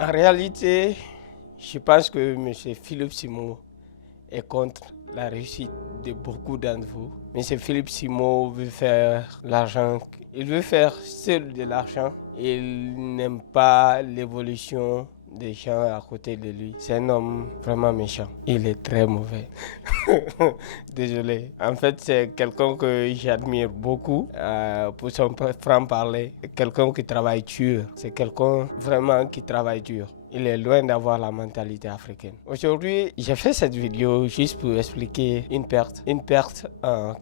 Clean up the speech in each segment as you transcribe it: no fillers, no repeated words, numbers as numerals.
En réalité, je pense que M. Philippe Simon est contre la réussite de beaucoup d'entre vous. M. Philippe Simon veut faire l'argent, il veut faire seul de l'argent. Il n'aime pas l'évolution des gens à côté de lui. C'est un homme vraiment méchant. Il est très mauvais. Désolé. En fait, c'est quelqu'un que j'admire beaucoup pour son franc-parler. Quelqu'un qui travaille dur. C'est quelqu'un vraiment qui travaille dur. Il est loin d'avoir la mentalité africaine. Aujourd'hui, j'ai fait cette vidéo juste pour expliquer une perte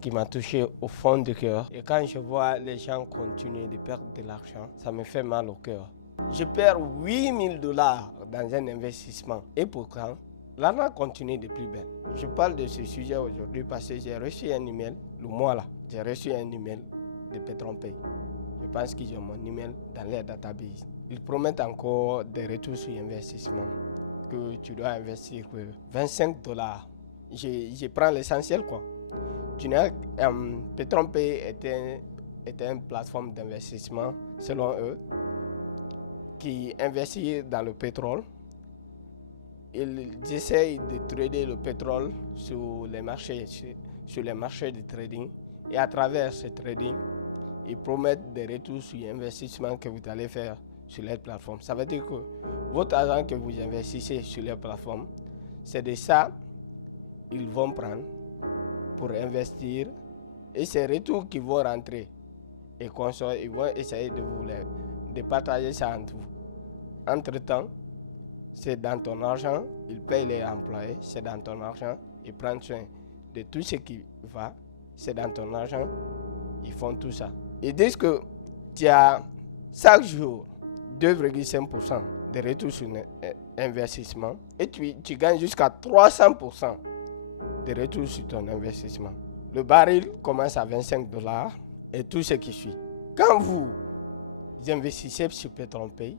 qui m'a touché au fond du cœur. Et quand je vois les gens continuer de perdre de l'argent, ça me fait mal au cœur. Je perds $8 000 dans un investissement. Et pourtant, l'argent continue de plus belle. Je parle de ce sujet aujourd'hui parce que j'ai reçu un email, le mois là, j'ai reçu un email de PetronPay. Je pense qu'ils ont mon email dans leur database. Ils promettent encore des retours sur investissement, que tu dois investir $25. Je prends l'essentiel quoi. PetronPay est une plateforme d'investissement, selon eux, qui investit dans le pétrole. Ils essayent de trader le pétrole sur les marchés de trading. Et à travers ce trading, ils promettent des retours sur l'investissement que vous allez faire sur les plateformes. Ça veut dire que votre argent que vous investissez sur les plateformes, c'est de ça qu'ils vont prendre pour investir. Et ces retours qui vont rentrer et ils vont essayer de partager ça entre vous. Entre-temps, c'est dans ton argent, ils payent les employés, c'est dans ton argent, ils prennent soin de tout ce qui va, c'est dans ton argent, ils font tout ça. Ils disent que tu as chaque jour 2,5% de retour sur investissement et tu gagnes jusqu'à 300% de retour sur ton investissement. Le baril commence à $25 et tout ce qui suit. Quand vous investissez sur PetronPay,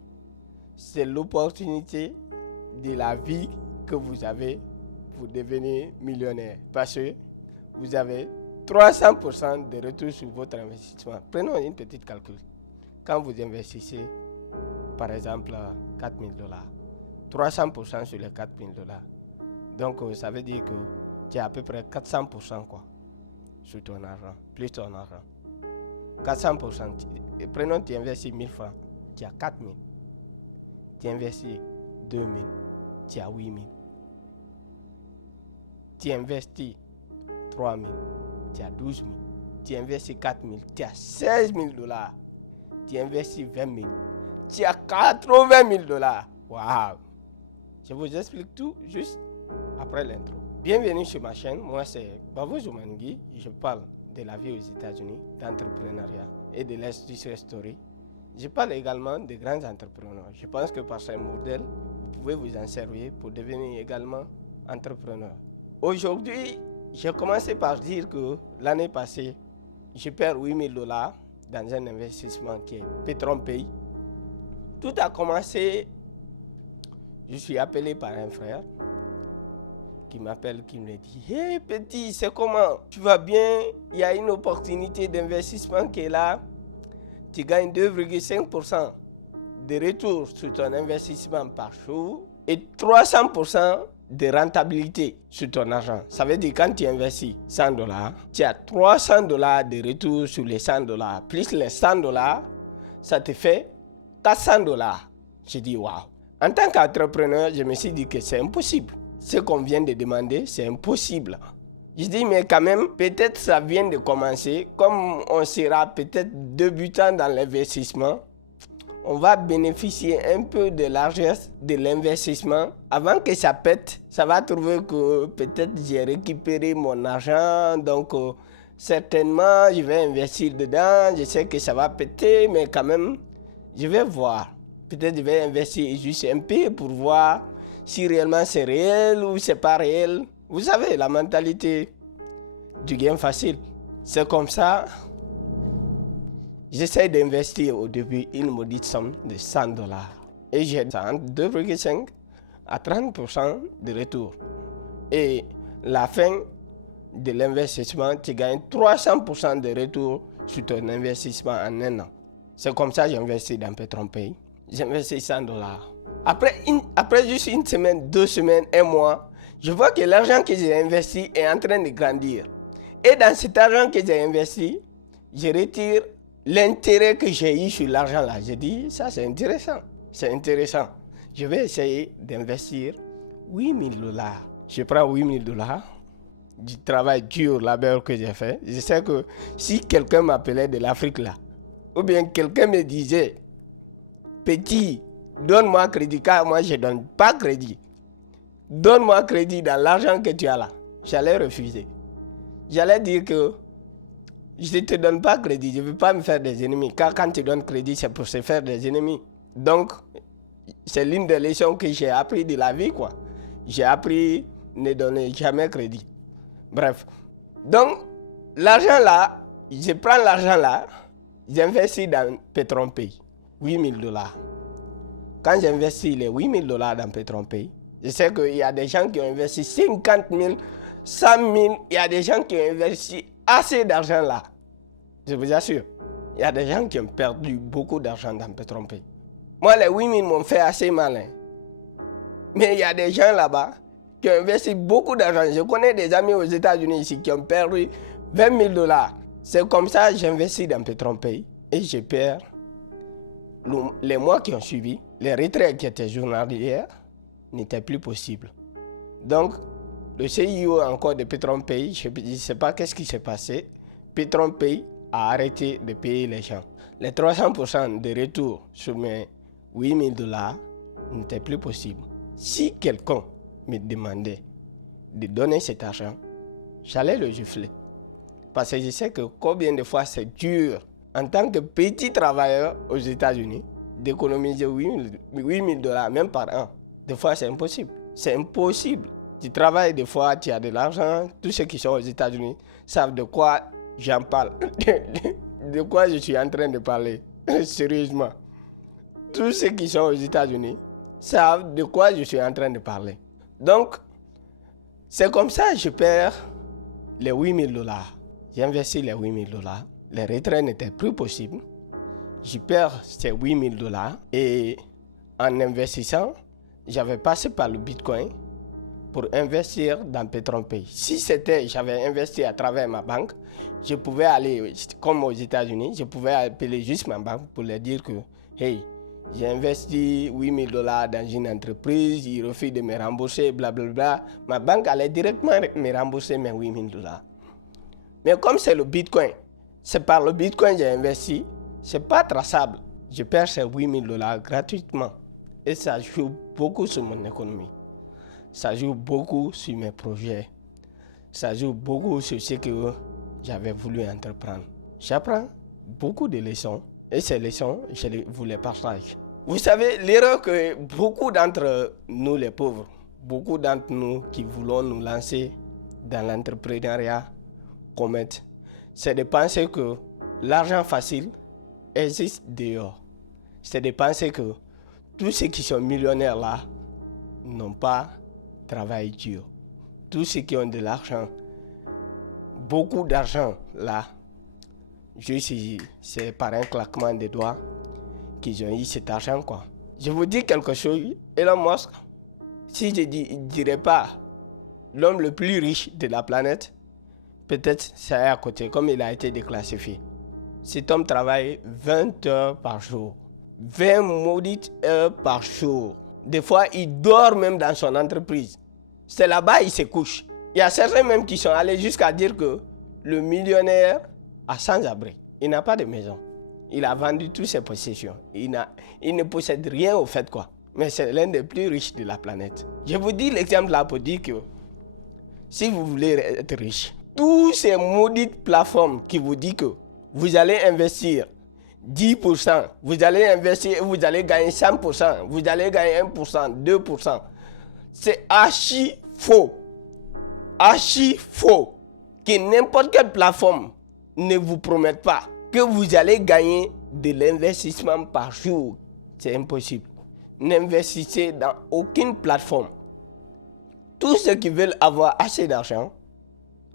c'est l'opportunité de la vie que vous avez pour devenir millionnaire. Parce que vous avez 300% de retour sur votre investissement. Prenons une petite calcul. Quand vous investissez, par exemple, $4 000, 300% sur les $4 000. Donc, ça veut dire que tu as à peu près 400% quoi, sur ton argent, plus ton argent. 400%. Prenons, tu investis 1000 francs, tu as 4 000. Tu investis 2000, tu as 8000. Tu investis 3000, tu as 12 000. Tu investis 4000, tu as $16 000. Tu investis 20 000, tu as $80 000. Waouh! Je vous explique tout juste après l'intro. Bienvenue sur ma chaîne, moi c'est Bavo Zoumangui. Je parle de la vie aux États-Unis, d'entrepreneuriat et de la success story. Je parle également de grands entrepreneurs. Je pense que par ce modèle, vous pouvez vous en servir pour devenir également entrepreneur. Aujourd'hui, j'ai commencé par dire que l'année passée, je perds $8 000 dans un investissement qui est PetronPay. Tout a commencé, je suis appelé par un frère qui m'appelle, qui me dit « Hey petit, c'est comment? Tu vas bien? Il y a une opportunité d'investissement qui est là. Tu gagnes 2,5% de retour sur ton investissement par jour et 300% de rentabilité sur ton argent. Ça veut dire quand tu investis $100, tu as $300 de retour sur les $100. Plus les $100, ça te fait $400. Je dis waouh. En tant qu'entrepreneur, je me suis dit que c'est impossible. Ce qu'on vient de demander, c'est impossible. Je dis, mais quand même, peut-être ça vient de commencer. Comme on sera peut-être débutant dans l'investissement, on va bénéficier un peu de largesse de l'investissement. Avant que ça pète, ça va trouver que peut-être j'ai récupéré mon argent. Donc, certainement, je vais investir dedans. Je sais que ça va péter, mais quand même, je vais voir. Peut-être je vais investir juste un peu pour voir si réellement c'est réel ou c'est pas réel. Vous savez, la mentalité du gain facile. C'est comme ça. J'essaie d'investir au début une maudite somme de $100. Et j'ai 2,5 à 30% de retour. Et la fin de l'investissement, tu gagnes 300% de retour sur ton investissement en un an. C'est comme ça que j'ai investi dans PetronPay. J'ai investi $100. Après juste une semaine, 2 semaines, 1 mois, je vois que l'argent que j'ai investi est en train de grandir. Et dans cet argent que j'ai investi, je retire l'intérêt que j'ai eu sur l'argent là. J'ai dit, ça c'est intéressant. C'est intéressant. Je vais essayer d'investir $8,000. Je prends $8,000 du travail dur, labeur que j'ai fait. Je sais que si quelqu'un m'appelait de l'Afrique là, ou bien quelqu'un me disait, petit, donne-moi crédit, car moi je ne donne pas crédit. Donne-moi crédit dans l'argent que tu as là. J'allais refuser. J'allais dire que je ne te donne pas crédit, je ne veux pas me faire des ennemis. Car quand tu donnes crédit, c'est pour se faire des ennemis. Donc, c'est l'une des leçons que j'ai appris de la vie, quoi. J'ai appris ne donner jamais crédit. Bref. Donc, l'argent là, je prends l'argent là, j'investis dans PetronPay. $8,000. Quand j'investis les $8,000 dans PetronPay, je sais qu'il y a des gens qui ont investi 50 000, 100 000. Il y a des gens qui ont investi assez d'argent là. Je vous assure. Il y a des gens qui ont perdu beaucoup d'argent dans PetronPay. Moi, les 8 000 m'ont fait assez malin. Mais il y a des gens là-bas qui ont investi beaucoup d'argent. Je connais des amis aux États-Unis ici qui ont perdu $20,000. C'est comme ça que j'investis dans PetronPay et je perds. Les mois qui ont suivi, les retraites qui étaient journalières n'étaient plus possibles. Donc, le CIO encore de PetronPay, je ne sais pas qu'est-ce qui s'est passé. PetronPay a arrêté de payer les gens. Les 300% de retour sur mes $8,000 n'étaient plus possibles. Si quelqu'un me demandait de donner cet argent, j'allais le gifler. Parce que je sais que combien de fois c'est dur en tant que petit travailleur aux États-Unis d'économiser $8,000 même par an. Des fois c'est impossible. C'est impossible. Tu travailles des fois, tu as de l'argent. Tous ceux qui sont aux États-Unis savent de quoi j'en parle. De quoi je suis en train de parler. Sérieusement. Tous ceux qui sont aux États-Unis savent de quoi je suis en train de parler. Donc, c'est comme ça que je perds les $8,000. J'ai investi les $8,000. Les retraites n'étaient plus possibles. Je perds ces $8,000 et en investissant, j'avais passé par le Bitcoin pour investir dans PetronPay. Si j'avais investi à travers ma banque, je pouvais aller, comme aux États-Unis, je pouvais appeler juste ma banque pour leur dire que, hey, j'ai investi $8,000 dans une entreprise, ils refusent de me rembourser, blablabla. Ma banque allait directement me rembourser mes $8,000. Mais comme c'est le Bitcoin, c'est par le Bitcoin que j'ai investi, c'est pas traçable. Je perds ces $8,000 gratuitement. Et ça joue beaucoup sur mon économie. Ça joue beaucoup sur mes projets. Ça joue beaucoup sur ce que j'avais voulu entreprendre. J'apprends beaucoup de leçons. Et ces leçons, je vous les partage. Vous savez, l'erreur que beaucoup d'entre nous, les pauvres, beaucoup d'entre nous qui voulons nous lancer dans l'entrepreneuriat commettent, c'est de penser que l'argent facile existe dehors. C'est de penser que tous ceux qui sont millionnaires là n'ont pas travaillé dur. Tous ceux qui ont de l'argent, beaucoup d'argent là, juste c'est par un claquement de doigts qu'ils ont eu cet argent, quoi. Je vous dis quelque chose, Elon Musk, si je ne dirais pas l'homme le plus riche de la planète, peut-être c'est à côté, comme il a été déclassifié. Cet homme travaille 20 heures par jour. 20 maudites heures par jour. Des fois, il dort même dans son entreprise. C'est là-bas il se couche. Il y a certains même qui sont allés jusqu'à dire que le millionnaire a sans-abri. Il n'a pas de maison. Il a vendu toutes ses possessions. Il ne possède rien au fait, quoi. Mais c'est l'un des plus riches de la planète. Je vous dis l'exemple là pour dire que si vous voulez être riche, tous ces maudites plateformes qui vous disent que vous allez investir 10%, vous allez investir, vous allez gagner 100%, vous allez gagner 1%, 2%. C'est archi faux. Archi faux. Que n'importe quelle plateforme ne vous promette pas que vous allez gagner de l'investissement par jour. C'est impossible. N'investissez dans aucune plateforme. Tous ceux qui veulent avoir assez d'argent,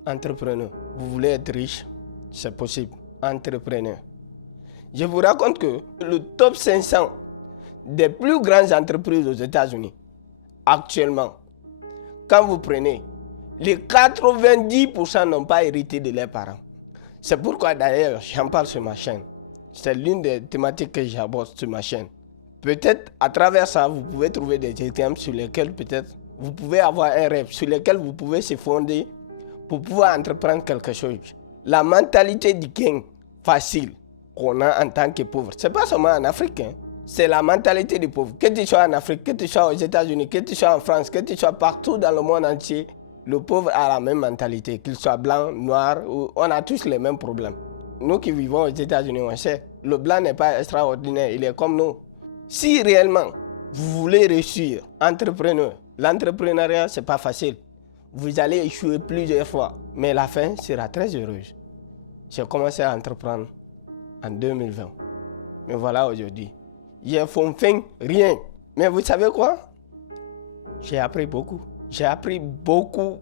entrepreneurs. Vous voulez être riche, c'est possible. Entrepreneur. Je vous raconte que le top 500 des plus grandes entreprises aux États-Unis, actuellement, quand vous prenez, les 90% n'ont pas hérité de leurs parents. C'est pourquoi d'ailleurs, j'en parle sur ma chaîne. C'est l'une des thématiques que j'aborde sur ma chaîne. Peut-être à travers ça, vous pouvez trouver des exemples sur lesquels peut-être vous pouvez avoir un rêve, sur lesquels vous pouvez se fonder pour pouvoir entreprendre quelque chose. La mentalité du gain facile qu'on a en tant que pauvre, c'est pas seulement en Afrique, hein. C'est la mentalité du pauvre. Que tu sois en Afrique, que tu sois aux États-Unis, que tu sois en France, que tu sois partout dans le monde entier, le pauvre a la même mentalité, qu'il soit blanc, noir, on a tous les mêmes problèmes. Nous qui vivons aux États-Unis, on sait, le blanc n'est pas extraordinaire, il est comme nous. Si réellement vous voulez réussir, entrepreneur, l'entrepreneuriat, c'est pas facile. Vous allez échouer plusieurs fois, mais la fin sera très heureuse. J'ai commencé à entreprendre en 2020. Mais voilà aujourd'hui. J'ai fait rien. Mais vous savez quoi? J'ai appris beaucoup. J'ai appris beaucoup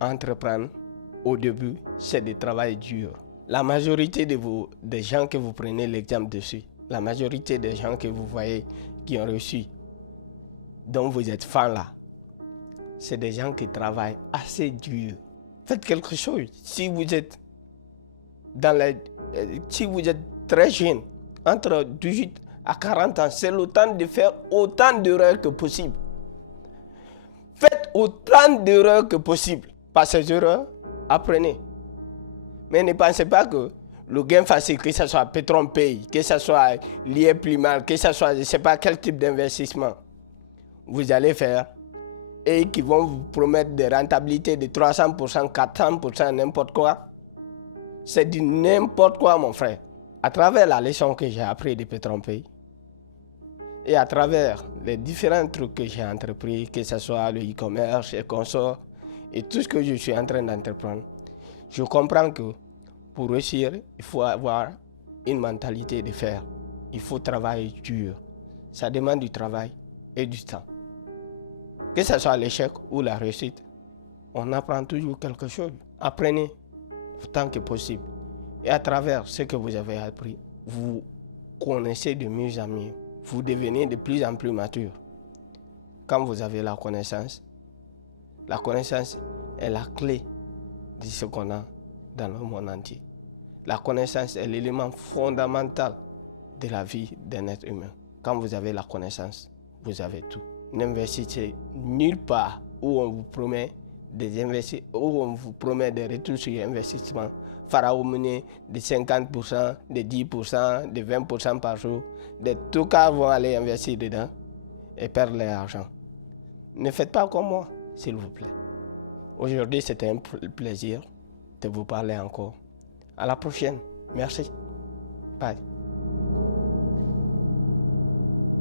à entreprendre. Au début, c'est du travail dur. La majorité des gens que vous prenez l'exemple dessus, la majorité des gens que vous voyez qui ont réussi, dont vous êtes fan là, c'est des gens qui travaillent assez dur. Faites quelque chose. Si vous êtes très jeune, entre 18 à 40 ans, c'est le temps de faire autant d'erreurs que possible. Faites autant d'erreurs que possible. Par ces erreurs, apprenez. Mais ne pensez pas que le gain facile, que ce soit PetronPay, que ce soit lié plus mal, que ce soit je ne sais pas quel type d'investissement vous allez faire et qui vont vous promettre des rentabilités de 300%, 400%, n'importe quoi. C'est du n'importe quoi, mon frère. À travers la leçon que j'ai appris de PetronPay et à travers les différents trucs que j'ai entrepris, que ce soit le e-commerce et consorts, et tout ce que je suis en train d'entreprendre, je comprends que pour réussir, il faut avoir une mentalité de faire. Il faut travailler dur. Ça demande du travail et du temps. Que ce soit l'échec ou la réussite, on apprend toujours quelque chose. Apprenez autant que possible. Et à travers ce que vous avez appris, vous connaissez de mieux en mieux. Vous devenez de plus en plus mature. Quand vous avez la connaissance est la clé de ce qu'on a dans le monde entier. La connaissance est l'élément fondamental de la vie d'un être humain. Quand vous avez la connaissance, vous avez tout. N'investissez nulle part où on vous promet des retours sur investissement faramineux de 50%, de 10%, de 20% par jour. Tout cas vont aller investir dedans et perdre leur argent. Ne faites pas comme moi, s'il vous plaît. Aujourd'hui, c'était un plaisir de vous parler encore. À la prochaine. Merci. Bye.